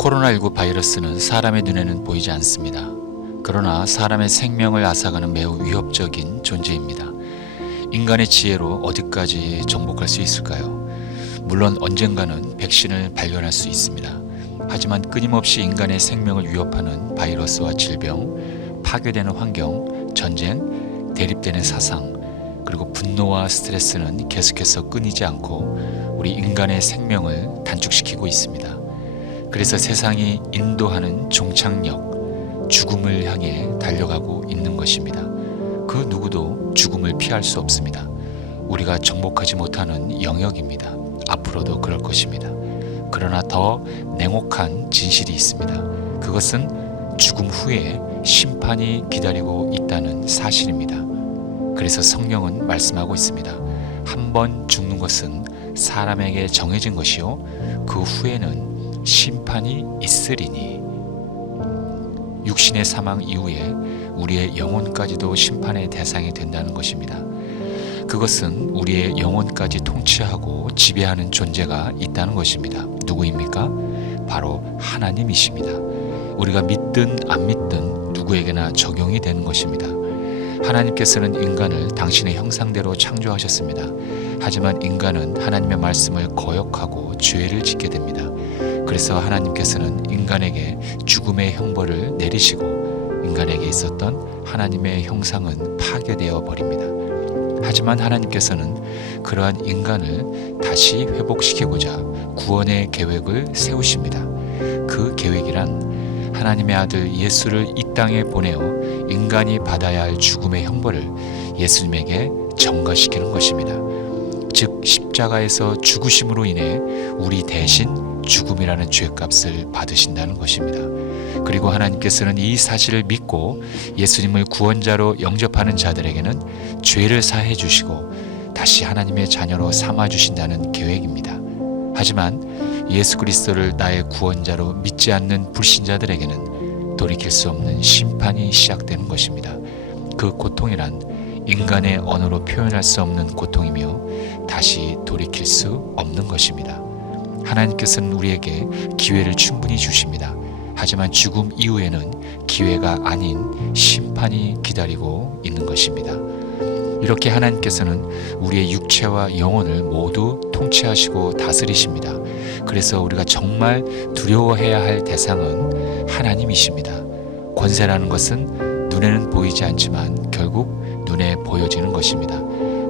코로나19 바이러스는 사람의 눈에는 보이지 않습니다. 그러나 사람의 생명을 앗아가는 매우 위협적인 존재입니다. 인간의 지혜로 어디까지 정복할 수 있을까요? 물론 언젠가는 백신을 발견할 수 있습니다. 하지만 끊임없이 인간의 생명을 위협하는 바이러스와 질병, 파괴되는 환경, 전쟁, 대립되는 사상, 그리고 분노와 스트레스는 계속해서 끊이지 않고 우리 인간의 생명을 단축시키고 있습니다. 그래서 세상이 인도하는 종착역, 죽음을 향해 달려가고 있는 것입니다. 그 누구도 죽음을 피할 수 없습니다. 우리가 정복하지 못하는 영역입니다. 앞으로도 그럴 것입니다. 그러나 더 냉혹한 진실이 있습니다. 그것은 죽음 후에 심판이 기다리고 있다는 사실입니다. 그래서 성경은 말씀하고 있습니다. 한 번 죽는 것은 사람에게 정해진 것이요 그 후에는 심판이 있으리니. 육신의 사망 이후에 우리의 영혼까지도 심판의 대상이 된다는 것입니다. 그것은 우리의 영혼까지 통치하고 지배하는 존재가 있다는 것입니다. 누구입니까? 바로 하나님이십니다. 우리가 믿든 안 믿든 누구에게나 적용이 되는 것입니다. 하나님께서는 인간을 당신의 형상대로 창조하셨습니다. 하지만 인간은 하나님의 말씀을 거역하고 죄를 짓게 됩니다. 그래서 하나님께서는 인간에게 죽음의 형벌을 내리시고 인간에게 있었던 하나님의 형상은 파괴되어 버립니다. 하지만 하나님께서는 그러한 인간을 다시 회복시키고자 구원의 계획을 세우십니다. 그 계획이란 하나님의 아들 예수를 이 땅에 보내어 인간이 받아야 할 죽음의 형벌을 예수님에게 전가시키는 것입니다. 즉 십자가에서 죽으심으로 인해 우리 대신 죽음이라는 죄값을 받으신다는 것입니다. 그리고 하나님께서는 이 사실을 믿고 예수님을 구원자로 영접하는 자들에게는 죄를 사해 주시고 다시 하나님의 자녀로 삼아 주신다는 계획입니다. 하지만 예수 그리스도를 나의 구원자로 믿지 않는 불신자들에게는 돌이킬 수 없는 심판이 시작되는 것입니다. 그 고통이란 인간의 언어로 표현할 수 없는 고통이며 다시 돌이킬 수 없는 것입니다. 하나님께서는 우리에게 기회를 충분히 주십니다. 하지만 죽음 이후에는 기회가 아닌 심판이 기다리고 있는 것입니다. 이렇게 하나님께서는 우리의 육체와 영혼을 모두 통치하시고 다스리십니다. 그래서 우리가 정말 두려워해야 할 대상은 하나님이십니다. 권세라는 것은 눈에는 보이지 않지만 결국 눈에 보여지는 것입니다.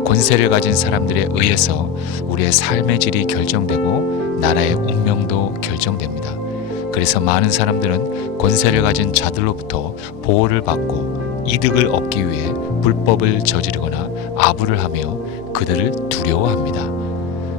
권세를 가진 사람들에 의해서 우리의 삶의 질이 결정되고 나라의 운명도 결정됩니다. 그래서 많은 사람들은 권세를 가진 자들로부터 보호를 받고 이득을 얻기 위해 불법을 저지르거나 아부를 하며 그들을 두려워합니다.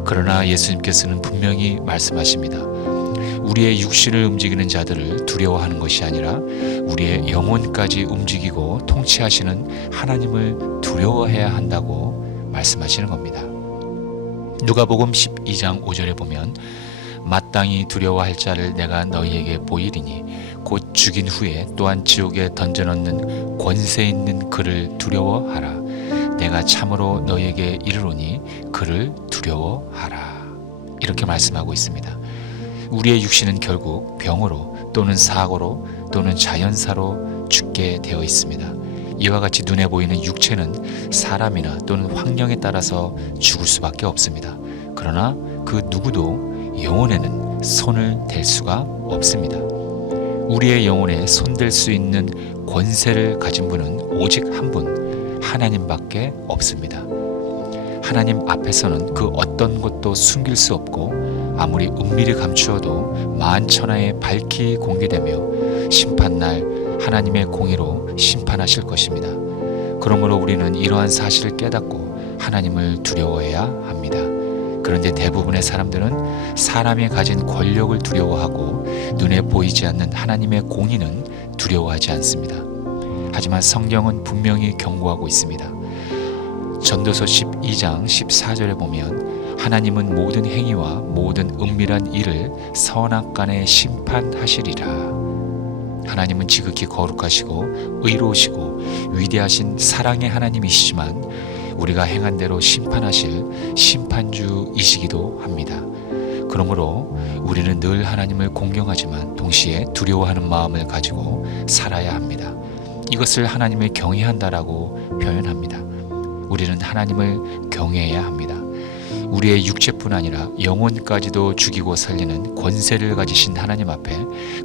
그러나 예수님께서는 분명히 말씀하십니다. 우리의 육신을 움직이는 자들을 두려워하는 것이 아니라 우리의 영혼까지 움직이고 통치하시는 하나님을 두려워해야 한다고 말씀하시는 겁니다. 누가복음 12장 5절에 보면 마땅히 두려워할 자를 내가 너희에게 보이리니 곧 죽인 후에 또한 지옥에 던져넣는 권세 있는 그를 두려워하라. 내가 참으로 너희에게 이르노니 그를 두려워하라. 이렇게 말씀하고 있습니다. 우리의 육신은 결국 병으로 또는 사고로 또는 자연사로 죽게 되어 있습니다. 이와 같이 눈에 보이는 육체는 사람이나 또는 환경에 따라서 죽을 수밖에 없습니다. 그러나 그 누구도 영혼에는 손을 댈 수가 없습니다. 우리의 영혼에 손댈 수 있는 권세를 가진 분은 오직 한 분, 하나님밖에 없습니다. 하나님 앞에서는 그 어떤 것도 숨길 수 없고 아무리 은밀히 감추어도 만천하에 밝히 공개되며 심판날 하나님의 공의로 심판하실 것입니다. 그러므로 우리는 이러한 사실을 깨닫고 하나님을 두려워해야 합니다. 그런데 대부분의 사람들은 사람이 가진 권력을 두려워하고 눈에 보이지 않는 하나님의 공의는 두려워하지 않습니다. 하지만 성경은 분명히 경고하고 있습니다. 전도서 12장 14절에 보면 하나님은 모든 행위와 모든 은밀한 일을 선악간에 심판하시리라. 하나님은 지극히 거룩하시고 의로우시고 위대하신 사랑의 하나님이시지만 우리가 행한 대로 심판하실 심판주이시기도 합니다. 그러므로 우리는 늘 하나님을 공경하지만 동시에 두려워하는 마음을 가지고 살아야 합니다. 이것을 하나님을 경외한다라고 표현합니다. 우리는 하나님을 경외해야 합니다. 우리의 육체뿐 아니라 영혼까지도 죽이고 살리는 권세를 가지신 하나님 앞에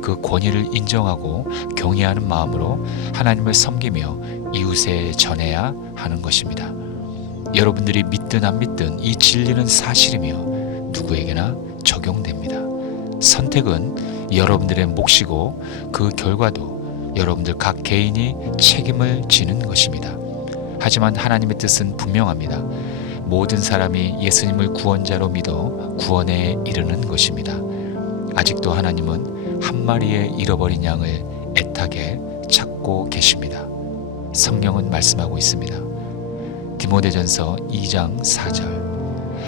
그 권위를 인정하고 경외하는 마음으로 하나님을 섬기며 이웃에 전해야 하는 것입니다. 여러분들이 믿든 안 믿든 이 진리는 사실이며 누구에게나 적용됩니다. 선택은 여러분들의 몫이고 그 결과도 여러분들 각 개인이 책임을 지는 것입니다. 하지만 하나님의 뜻은 분명합니다. 모든 사람이 예수님을 구원자로 믿어 구원에 이르는 것입니다. 아직도 하나님은 한 마리의 잃어버린 양을 애타게 찾고 계십니다. 성경은 말씀하고 있습니다. 디모데전서 2장 4절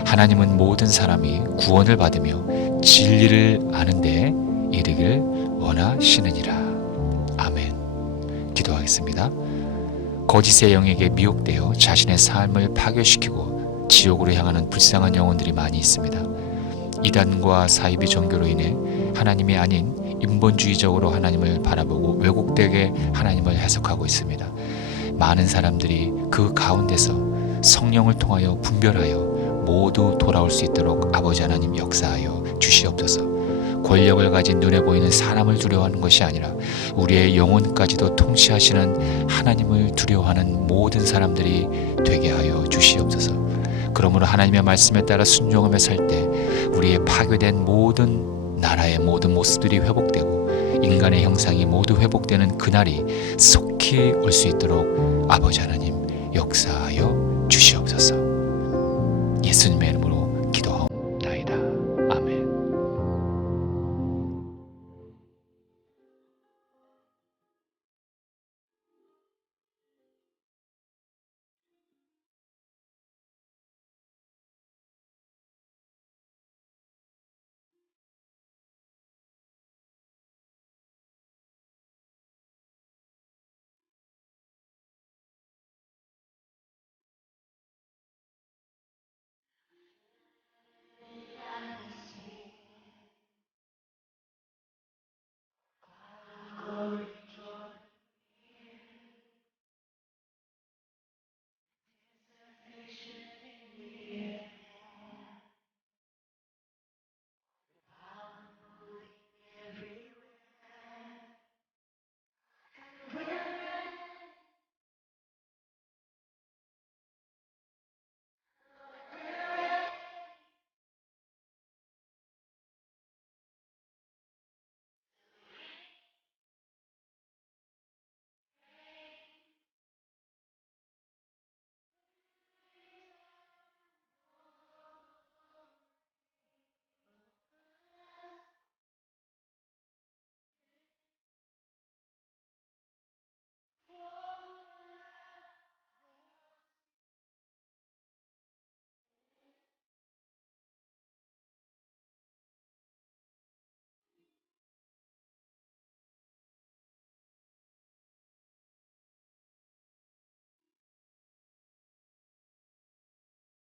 하나님은 모든 사람이 구원을 받으며 진리를 아는 데 이르길 원하시느니라. 아멘. 기도하겠습니다. 거짓의 영에게 미혹되어 자신의 삶을 파괴시키고 지옥으로 향하는 불쌍한 영혼들이 많이 있습니다. 이단과 사이비 종교로 인해 하나님이 아닌 인본주의적으로 하나님을 바라보고 왜곡되게 하나님을 해석하고 있습니다. 많은 사람들이 그 가운데서 성령을 통하여 분별하여 모두 돌아올 수 있도록 아버지 하나님 역사하여 주시옵소서. 권력을 가진 눈에 보이는 사람을 두려워하는 것이 아니라 우리의 영혼까지도 통치하시는 하나님을 두려워하는 모든 사람들이 되게 하여 주시옵소서. 그러므로 하나님의 말씀에 따라 순종하며 살 때 우리의 파괴된 모든 나라의 모든 모습들이 회복되고 인간의 형상이 모두 회복되는 그날이 속히 올 수 있도록 아버지 하나님 역사하여 주시옵소서. 예수님의